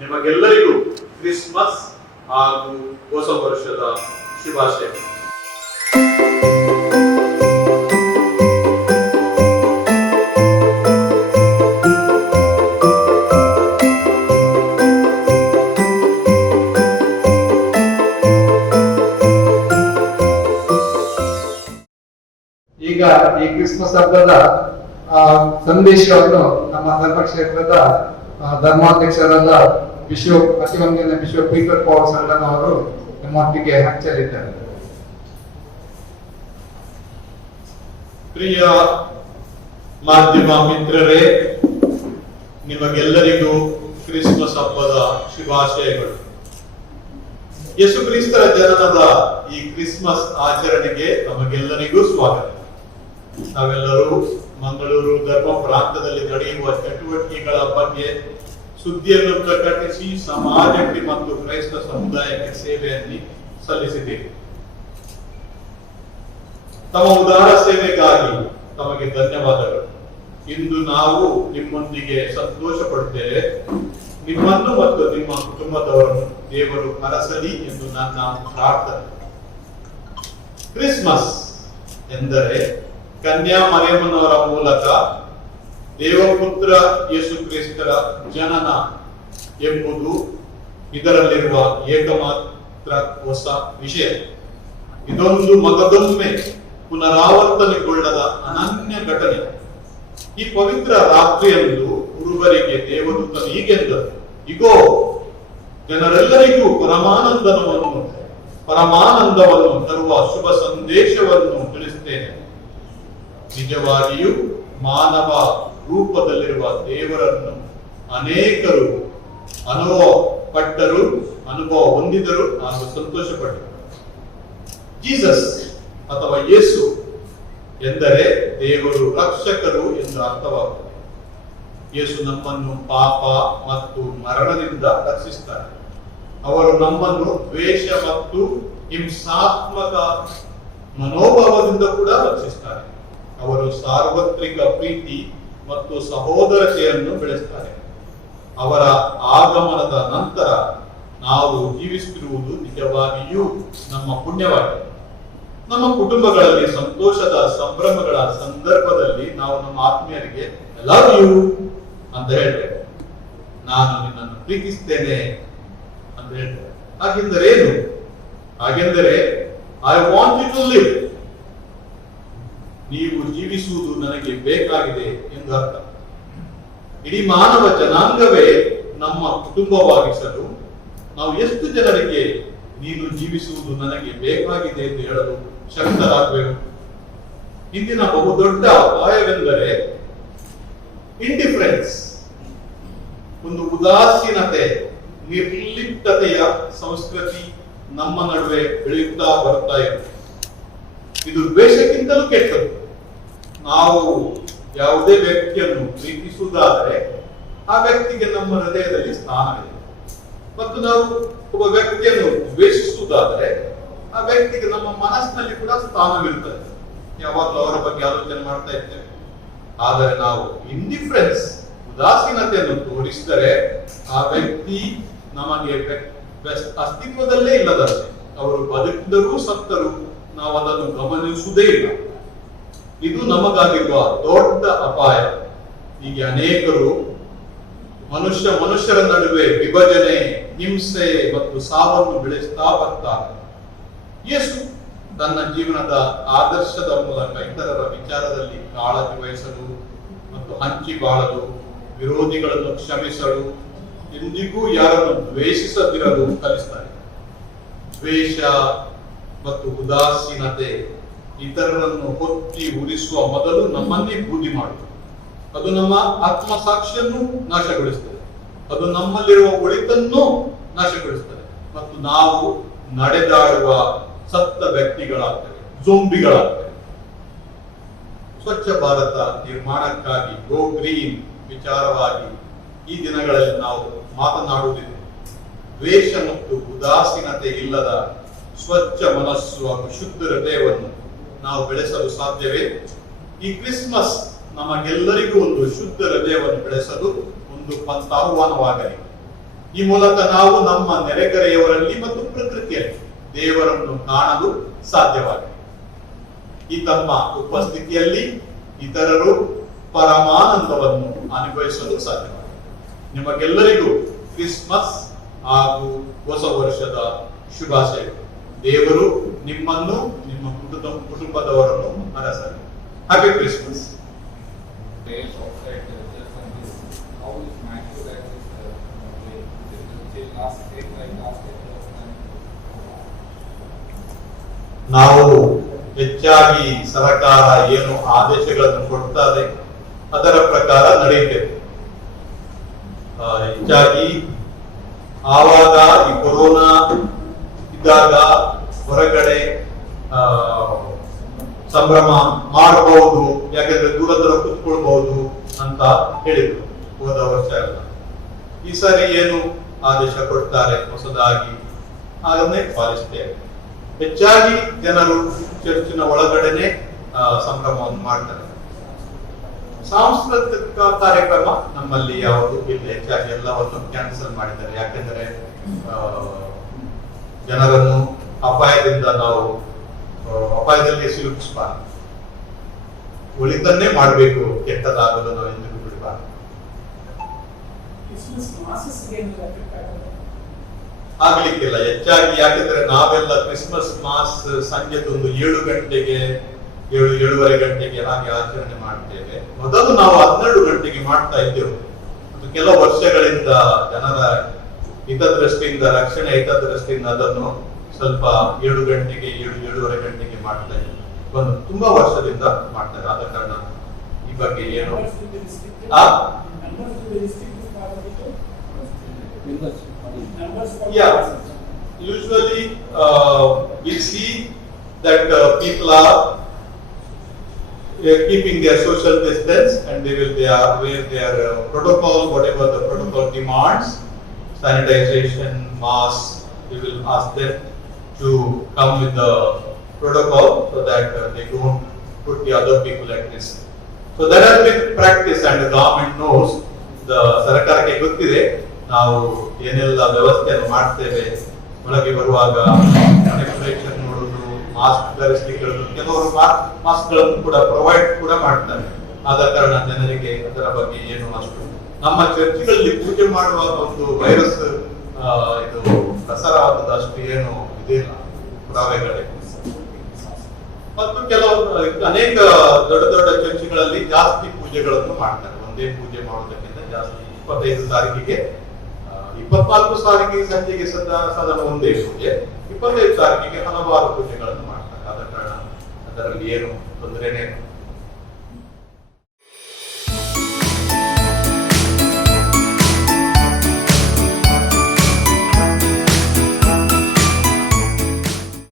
ನಿಮಗೆಲ್ಲರಿಗೂ ಕ್ರಿಸ್ಮಸ್ ಹಾಗೂ ಹೊಸ ವರ್ಷದ ಶುಭಾಶಯ. ಈಗ ಈ ಕ್ರಿಸ್ಮಸ್ ಹಬ್ಬದ ಸಂದೇಶವನ್ನು ನಮ್ಮ ಧರ್ಮಕ್ಷೇತ್ರದ ಧರ್ಮಾಧ್ಯಕ್ಷರಾದ ಬಿಷಪ್ ಅತಿವಂದ್ಯ ಬಿಷಪ್ ಪೀಟರ್ ಪಾಲ್ ಸಲ್ಲನ್ ಅವರು ನಮ್ಮೊಟ್ಟಿಗೆ ಹಂಚಲಿದ್ದಾರೆ. ಪ್ರಿಯ ಮಾಧ್ಯಮ ಮಿತ್ರರೇ, ನಿಮಗೆಲ್ಲರಿಗೂ ಕ್ರಿಸ್ಮಸ್ ಹಬ್ಬದ ಶುಭಾಶಯಗಳು. ಯೇಸು ಕ್ರಿಸ್ತರ ಜನನದ ಈ ಕ್ರಿಸ್ಮಸ್ ಆಚರಣೆಗೆ ನಮಗೆಲ್ಲರಿಗೂ ಸ್ವಾಗತ. ನಾವೆಲ್ಲರೂ ಮಂಗಳೂರು ಧರ್ಮ ಪ್ರಾಂತದಲ್ಲಿ ನಡೆಯುವ ಚಟುವಟಿಕೆಗಳ ಬಗ್ಗೆ ಸುದ್ದಿಯನ್ನು ಪ್ರಕಟಿಸಿ ಸಮಾಜಕ್ಕೆ ಮತ್ತು ಕ್ರೈಸ್ತ ಸಮುದಾಯಕ್ಕೆ ಸೇವೆಯನ್ನು ಸಲ್ಲಿಸಿದ್ದೇವೆ. ತಮ್ಮ ಉದಾರ ಸೇವೆಗಾಗಿ ತಮಗೆ ಧನ್ಯವಾದಗಳು. ಇಂದು ನಾವು ನಿಮ್ಮೊಂದಿಗೆ ಸಂತೋಷ ಪಡುತ್ತೇವೆ. ನಿಮ್ಮನ್ನು ಮತ್ತು ನಿಮ್ಮ ಕುಟುಂಬದವರನ್ನು ದೇವರು ಹರಸಲಿ ಎಂದು ನನ್ನ ಪ್ರಾರ್ಥನೆ. ಕ್ರಿಸ್ಮಸ್ ಎಂದರೆ ಕನ್ಯಾ ಮರಿಯಮ್ಮನವರ ಮೂಲಕ ದೇವಪುತ್ರ ಯೇಸು ಕ್ರಿಸ್ತರ ಜನನ ಎಂಬುದು ಇದರಲ್ಲಿರುವ ಏಕಮಾತ್ರ ಹೊಸ ವಿಷಯ. ಇದೊಂದು ಮಗದೊಮ್ಮೆ ಪುನರಾವರ್ತನೆಗೊಳ್ಳದ ಅನನ್ಯ ಘಟನೆ. ಈ ಪವಿತ್ರ ರಾತ್ರಿಯಂದು ಕುರುಬರಿಗೆ ದೇವದೂತನು ಹೀಗೆಂದರು, ಇಗೋ ಜನರೆಲ್ಲರಿಗೂ ಪರಮಾನಂದವನ್ನು ತರುವ ಶುಭ ಸಂದೇಶವನ್ನು ತಿಳಿಸುತ್ತೇನೆ. ನಿಜವಾಗಿಯೂ ಮಾನವ ರೂಪದಲ್ಲಿರುವ ದೇವರನ್ನು ಅನೇಕರು ಅನುಭವ ಹೊಂದಿದರು ಹಾಗೂ ಸಂತೋಷಪಟ್ಟರು. ಜೀಸಸ್ ಅಥವಾ ಯೇಸು ಎಂದರೆ ದೇವರು ರಕ್ಷಕರು ಎಂದು ಅರ್ಥವಾಗುತ್ತದೆ. ಯೇಸು ನಮ್ಮನ್ನು ಪಾಪ ಮತ್ತು ಮರಣದಿಂದ ರಕ್ಷಿಸ್ತಾರೆ. ಅವರು ನಮ್ಮನ್ನು ದ್ವೇಷ ಮತ್ತು ಹಿಂಸಾತ್ಮಕ ಮನೋಭಾವದಿಂದ ಕೂಡ ರಕ್ಷಿಸ್ತಾರೆ. ಅವರು ಸಾರ್ವತ್ರಿಕ ಪ್ರೀತಿ ಮತ್ತು ಸಹೋದರತೆಯನ್ನು ಬೆಳೆಸ್ತಾರೆ. ಅವರ ಆಗಮನದ ನಂತರ ನಾವು ಜೀವಿಸುತ್ತಿರುವುದು ನಿಜವಾಗಿಯೂ ನಮ್ಮ ಪುಣ್ಯವಾಗಿದೆ. ನಮ್ಮ ಕುಟುಂಬಗಳಲ್ಲಿ ಸಂತೋಷದ ಸಂಭ್ರಮಗಳ ಸಂದರ್ಭದಲ್ಲಿ ನಾವು ನಮ್ಮ ಆತ್ಮೀಯರಿಗೆ ಲವ್ ಯು ಅಂತ ಹೇಳ್ತೇವೆ. ನಾನು ನಿನ್ನನ್ನು ಪ್ರೀತಿಸ್ತೇನೆ ಅಂತ ಹೇಳ್ತೇವೆ. ಹಾಗೆಂದರೇನು? ಹಾಗೆಂದರೆ I want you to live, ನೀವು ಜೀವಿಸುವುದು ನನಗೆ ಬೇಕಾಗಿದೆ ಎಂದು ಅರ್ಥ. ಇಡೀ ಮಾನವ ಜನಾಂಗವೇ ನಮ್ಮ ಕುಟುಂಬವಾಗಿಸಲು ನಾವು ಎಷ್ಟು ಜನರಿಗೆ ನೀನು ಜೀವಿಸುವುದು ನನಗೆ ಬೇಕಾಗಿದೆ ಎಂದು ಹೇಳಲು ಶಕ್ತರಾಗಬೇಕು? ಇಂದಿನ ಬಹುದೊಡ್ಡ ಅಪಾಯವೆಂದರೆ ಇಂಡಿಫರೆನ್ಸ್, ಒಂದು ಉದಾಸೀನತೆ, ನಿರ್ಲಿಪ್ತತೆಯ ಸಂಸ್ಕೃತಿ ನಮ್ಮ ನಡುವೆ ಬೆಳೆಯುತ್ತಾ ಬರ್ತಾ ಇದೆ. ಇದು ದ್ವೇಷಕ್ಕಿಂತಲೂ ಕೆಟ್ಟದ್ದು. ನಾವು ಯಾವುದೇ ವ್ಯಕ್ತಿಯನ್ನು ಪ್ರೀತಿಸುವುದಾದರೆ ಆ ವ್ಯಕ್ತಿಗೆ ನಮ್ಮ ಹೃದಯದಲ್ಲಿ ಸ್ಥಾನವಿದೆ, ಮತ್ತು ನಾವು ಒಬ್ಬ ವ್ಯಕ್ತಿಯನ್ನು ದ್ವೇಷಿಸುವುದಾದರೆ ಆ ವ್ಯಕ್ತಿಗೆ ನಮ್ಮ ಮನಸ್ಸಿನಲ್ಲಿ ಕೂಡ ಸ್ಥಾನವಿರುತ್ತದೆ. ಯಾವಾಗಲೂ ಅವರ ಬಗ್ಗೆ ಆಲೋಚನೆ ಮಾಡ್ತಾ ಇರ್ತೇವೆ. ಆದರೆ ನಾವು ಇಂಡಿಫರೆನ್ಸ್, ಉದಾಸೀನತೆಯನ್ನು ತೋರಿಸಿದರೆ ಆ ವ್ಯಕ್ತಿ ನಮಗೆ ಅಸ್ತಿತ್ವದಲ್ಲೇ ಇಲ್ಲದಂತೆ. ಅವರು ಬದುಕಿದರೂ ಸತ್ತರೂ ನಾವು ಅದನ್ನು ಗಮನಿಸುವುದೇ ಇಲ್ಲ. ಇದು ನಮಗಾಗಿರುವ ದೊಡ್ಡ ಅಪಾಯ. ಹೀಗೆ ಅನೇಕರು ಮನುಷ್ಯರ ನಡುವೆ ವಿಭಜನೆ, ಹಿಂಸೆ ಮತ್ತು ಸಾವನ್ನು ಬೆಳೆಸ್ತಾ ಬರ್ತಾರೆ. ಯೇಸು ತನ್ನ ಜೀವನದ ಆದರ್ಶದ ಮೂಲಕ ಇತರರ ವಿಚಾರದಲ್ಲಿ ಕಾಳಜಿ ವಹಿಸಲು ಮತ್ತು ಹಂಚಿ ಬಾಳಲು, ವಿರೋಧಿಗಳನ್ನು ಕ್ಷಮಿಸಲು, ಎಂದಿಗೂ ಯಾರನ್ನು ದ್ವೇಷಿಸದಿರಲು ಕಲಿಸ್ತಾರೆ. ದ್ವೇಷ ಮತ್ತು ಉದಾಸೀನತೆ ಇತರರನ್ನು ಹೊತ್ತಿ ಉರಿಸುವ ಮೊದಲು ನಮ್ಮನ್ನೇ ಬೂದಿ ಮಾಡುತ್ತದೆ. ಅದು ನಮ್ಮ ಆತ್ಮಸಾಕ್ಷಿಯನ್ನು ನಾಶಗೊಳಿಸುತ್ತದೆ. ಅದು ನಮ್ಮಲ್ಲಿರುವ ಒಳಿತನ್ನು ನಾಶಗೊಳಿಸುತ್ತದೆ. ಮತ್ತು ನಾವು ನಡೆದಾಡುವ ಸತ್ತ ವ್ಯಕ್ತಿಗಳಾಗ್ತೇವೆ, ಜೋಂಬಿಗಳಾಗ್ತೇವೆ. ಸ್ವಚ್ಛ ಭಾರತ ನಿರ್ಮಾಣಕ್ಕಾಗಿ ಗೋ ಗ್ರೀನ್ ವಿಚಾರವಾಗಿ ಈ ದಿನಗಳಲ್ಲಿ ನಾವು ಮಾತನಾಡುವುದಿದೆ. ದ್ವೇಷ ಮತ್ತು ಉದಾಸೀನತೆ ಇಲ್ಲದ ಸ್ವಚ್ಛ ಮನಸ್ಸು ಹಾಗೂ ಶುದ್ಧ ಹೃದಯವನ್ನು ನಾವು ಬೆಳೆಸಲು ಸಾಧ್ಯವೇ? ಈ ಕ್ರಿಸ್ಮಸ್ ನಮಗೆಲ್ಲರಿಗೂ ಒಂದು ಶುದ್ಧ ಹೃದಯವನ್ನು ಬೆಳೆಸಲು ಒಂದು ಪಂಥಾಹ್ವಾನವಾಗಲಿ. ಈ ಮೂಲಕ ನಾವು ನಮ್ಮ ನೆರೆಕರೆಯವರಲ್ಲಿ ಮತ್ತು ಪ್ರಕೃತಿಯಲ್ಲಿ ದೇವರನ್ನು ಕಾಣಲು ಸಾಧ್ಯವಾಗಿದೆ. ಈ ತಮ್ಮ ಉಪಸ್ಥಿತಿಯಲ್ಲಿ ಇತರರು ಪರಮಾನಂದವನ್ನು ಅನುಭವಿಸಲು ಸಾಧ್ಯವಾಗಿದೆ. ನಿಮಗೆಲ್ಲರಿಗೂ ಕ್ರಿಸ್ಮಸ್ ಹಾಗೂ ಹೊಸ ವರ್ಷದ ಶುಭಾಶಯಗಳು. ದೇವರು ನಿಮ್ಮನ್ನು ನಿಮ್ಮ ಕುಟುಂಬದವರನ್ನು ಹರಸಲಿ. Happy Christmas. days outside just on this. How is Matthew like this? Last day was time. ನಾವು ಹೆಚ್ಚಾಗಿ ಸರ್ಕಾರ ಏನು ಆದೇಶಗಳನ್ನು ಕೊಡ್ತಾರೆ ಅದರ ಪ್ರಕಾರ ನಡೆಯುತ್ತೇವೆ. ಹೆಚ್ಚಾಗಿ ಆವಾಗ ಈ ಕೊರೋನಾ ಇದ್ದಾಗ ಹೊರಗಡೆ ಸಂಭ್ರಮ ಮಾಡಬಹುದು, ಯಾಕಂದ್ರೆ ದೂರ ದೂರ ಕೂತ್ಕೊಳ್ಬಹುದು ಅಂತ ಹೇಳಿದ್ರು ಹೋದ ವರ್ಷ ಎಲ್ಲ. ಈ ಸಾರಿ ಏನು ಆದೇಶ ಕೊಡ್ತಾರೆ ಹೊಸದಾಗಿ ಅದನ್ನೇ ಪಾಲಿಸ್ತೇವೆ. ಹೆಚ್ಚಾಗಿ ಜನರು ಚರ್ಚಿನ ಒಳಗಡೆನೆ ಸಂಭ್ರಮವನ್ನು ಮಾಡ್ತಾರೆ. ಸಾಂಸ್ಕೃತಿಕ ಕಾರ್ಯಕ್ರಮ ನಮ್ಮಲ್ಲಿ ಯಾವುದು ಇಲ್ಲ, ಹೆಚ್ಚಾಗಿ ಎಲ್ಲವನ್ನು ಕ್ಯಾನ್ಸಲ್ ಮಾಡಿದ್ದಾರೆ. ಯಾಕೆಂದ್ರೆ ಜನರನ್ನು ಅಪಾಯದಿಂದ ನಾವು ಅಪಾಯದಲ್ಲಿ ಸಿಲುಕಿಸಬಾರದು, ಒಳಿತನ್ನೇ ಮಾಡಬೇಕು, ಕೆಟ್ಟದಾಗಲು ನಾವು ಎಂದಿಗೂ ಬಿಡಬಾರದು. ಆಗ್ಲಿಕ್ಕಿಲ್ಲ ಹೆಚ್ಚಾಗಿ, ಯಾಕೆಂದ್ರೆ ನಾವೆಲ್ಲ ಕ್ರಿಸ್ಮಸ್ ಮಾಸ್ ಸಂಜೆದೊಂದು 7 ಗಂಟೆಗೆ 7:30 ಗಂಟೆಗೆ ಹಾಗೆ ಆಚರಣೆ ಮಾಡ್ತೇವೆ. ಮೊದಲು ನಾವು 12 ಗಂಟೆಗೆ ಮಾಡ್ತಾ ಇದ್ದೆವು. ಕೆಲವು ವರ್ಷಗಳಿಂದ ಜನರ ಹಿತದೃಷ್ಟಿಯಿಂದ, ರಕ್ಷಣೆ ಹಿತದೃಷ್ಟಿಯಿಂದ ಅದನ್ನು ಸ್ವಲ್ಪ 7 ಗಂಟೆಗೆ 7:30 ಗಂಟೆಗೆ ಮಾಡ್ತಾ ಇದ್ದೀವಿ. ಒಂದು ತುಂಬಾ ವರ್ಷದಿಂದ ಮಾಡ್ತಾರೆ. ಆದ ಕಾರಣ ಈ ಬಗ್ಗೆ ಏನು usually we see that people are keeping their social distance and they are aware their protocol, whatever the protocol demands, sanitization, mask. We will ask them to come with the protocol so that they don't put the other people at risk. So that has been practiced and the government knows. The ಸರ್ಕಾರಕ್ಕೆ ಗೊತ್ತಿದೆ ನಾವು ಏನೆಲ್ಲ ವ್ಯವಸ್ಥೆಯನ್ನು ಮಾಡ್ತೇವೆ. ಒಳಗೆ ಬರುವಾಗ temperature ನೋಡುವುದು, mask ಧರಿಸಲಿಕ್ಕೆ ಹೇಳುವುದು, ಕೆಲವರು ಮಾಸ್ಕ್ ಗಳನ್ನು ಕೂಡ ಪ್ರೊವೈಡ್ ಕೂಡ ಮಾಡ್ತಾರೆ. ಆದ ಕಾರಣ ಜನರಿಗೆ ಅದರ ಬಗ್ಗೆ ಏನು ಅಷ್ಟು ನಮ್ಮ ಚರ್ಚ್ಗಳಲ್ಲಿ ಪೂಜೆ ಮಾಡುವಾಗ ಒಂದು ವೈರಸ್ ಇದು ಪ್ರಸಾರವಾದದ್ದು ಅಷ್ಟು ಏನು ಇದಿಲ್ಲ ಪುರಾವೆಗಳೇ. ಮತ್ತು ಕೆಲವು ಅನೇಕ ದೊಡ್ಡ ದೊಡ್ಡ ಚರ್ಚ್ಗಳಲ್ಲಿ ಜಾಸ್ತಿ ಪೂಜೆಗಳನ್ನು ಮಾಡ್ತಾರೆ. ಒಂದೇ ಪೂಜೆ ಮಾಡೋದಕ್ಕಿಂತ ಜಾಸ್ತಿ 25 ತಾರೀಕಿಗೆ 24 ತಾರೀಕಿಗೆ ಸಂಜೆಗೆ ಸಾಧಾರಣ ಒಂದೇ ಪೂಜೆ, 25 ತಾರೀಕಿಗೆ ಹಲವಾರು ಪೂಜೆಗಳನ್ನು ಮಾಡ್ತಾರೆ. ಆದ ಕಾರಣ ಅದರಲ್ಲಿ ಏನು